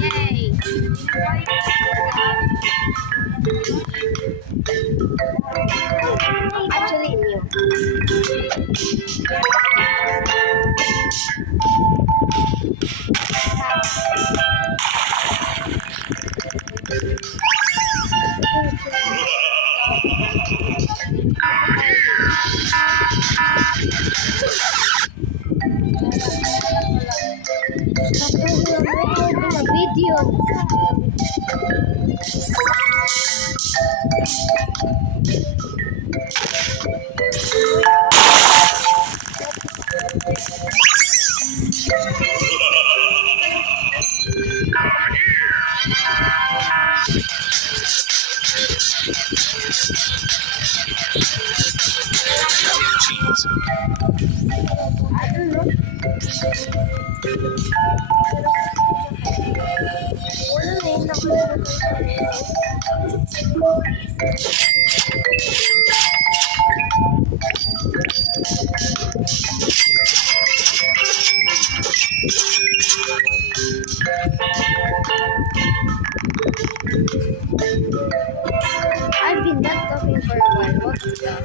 Yay! Actually, new. Video. Cheese. I don't know. Wala na yun ako. I've been not talking for a while. What's that?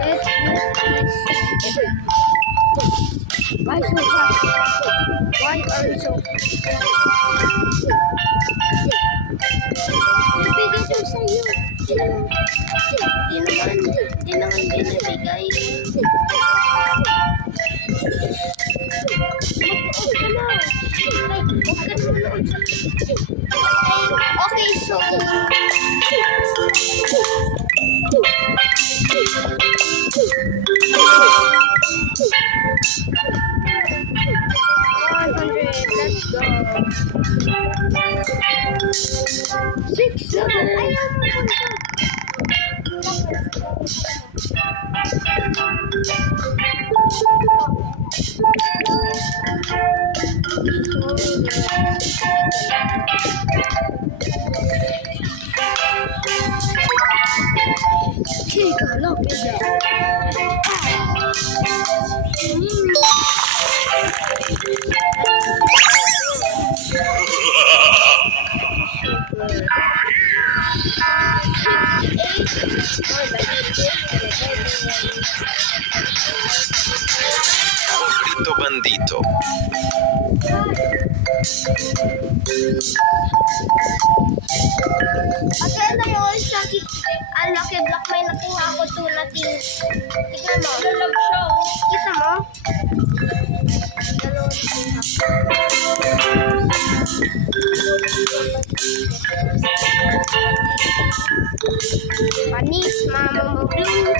Let's use this. Why so fast? Why are you so fast? Ibigay ko sa'yo. Di naman binibigay. Okay, so 100, let's go. 6, 7. Take a look at that. Frito bandito. At ano yun, sa Lucky Block may nakuha ko tulad din. Tignan mo. Lalab siya. Kita mo? Panis, mama mo blue.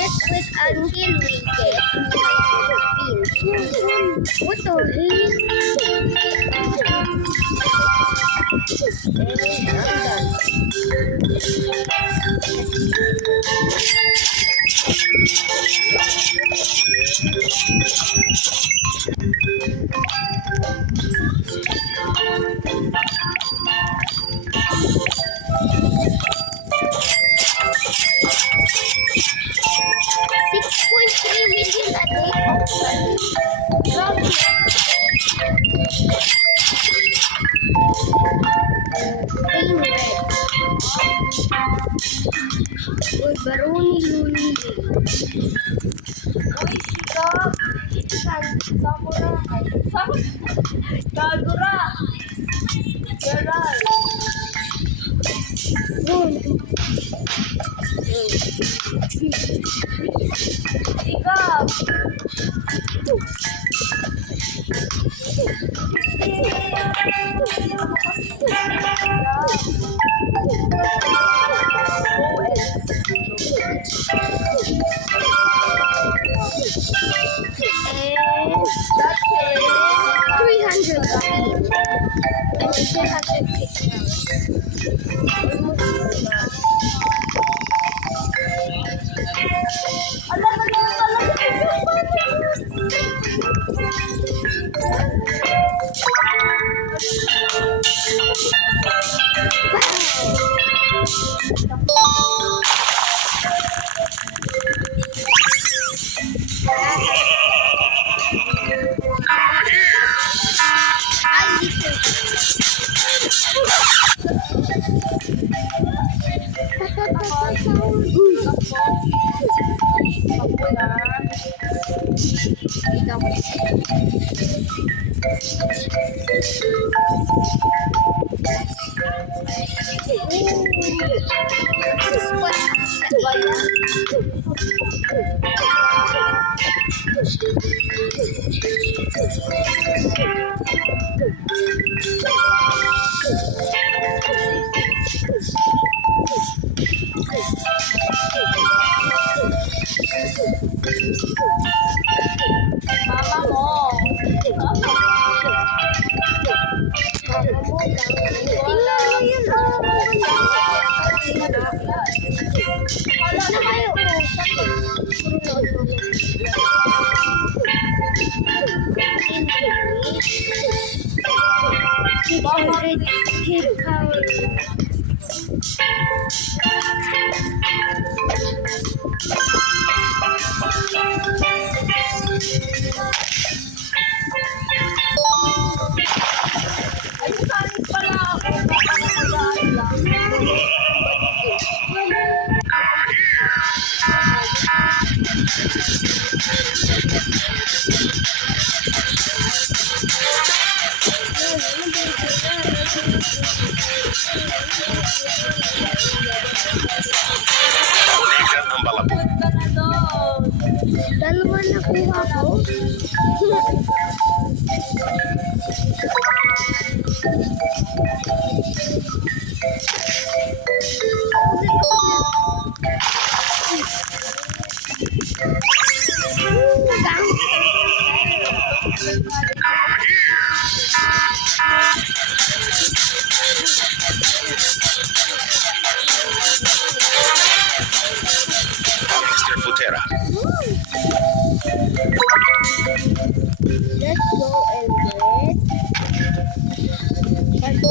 Let's wait until we get spins. What the Uy, sikap! Sakura! Ay, Sakura! Kagura! Garal! Sikap! And That's it! 300 speed. And 300 pixels. Alam mo na mama mo. Ay, sanit pala ako. Mag-aaral lang. Bumalik ang balabog. Good ka na doon. Dalawa na kuha ko. Mr. Futera. Let's go and get. Until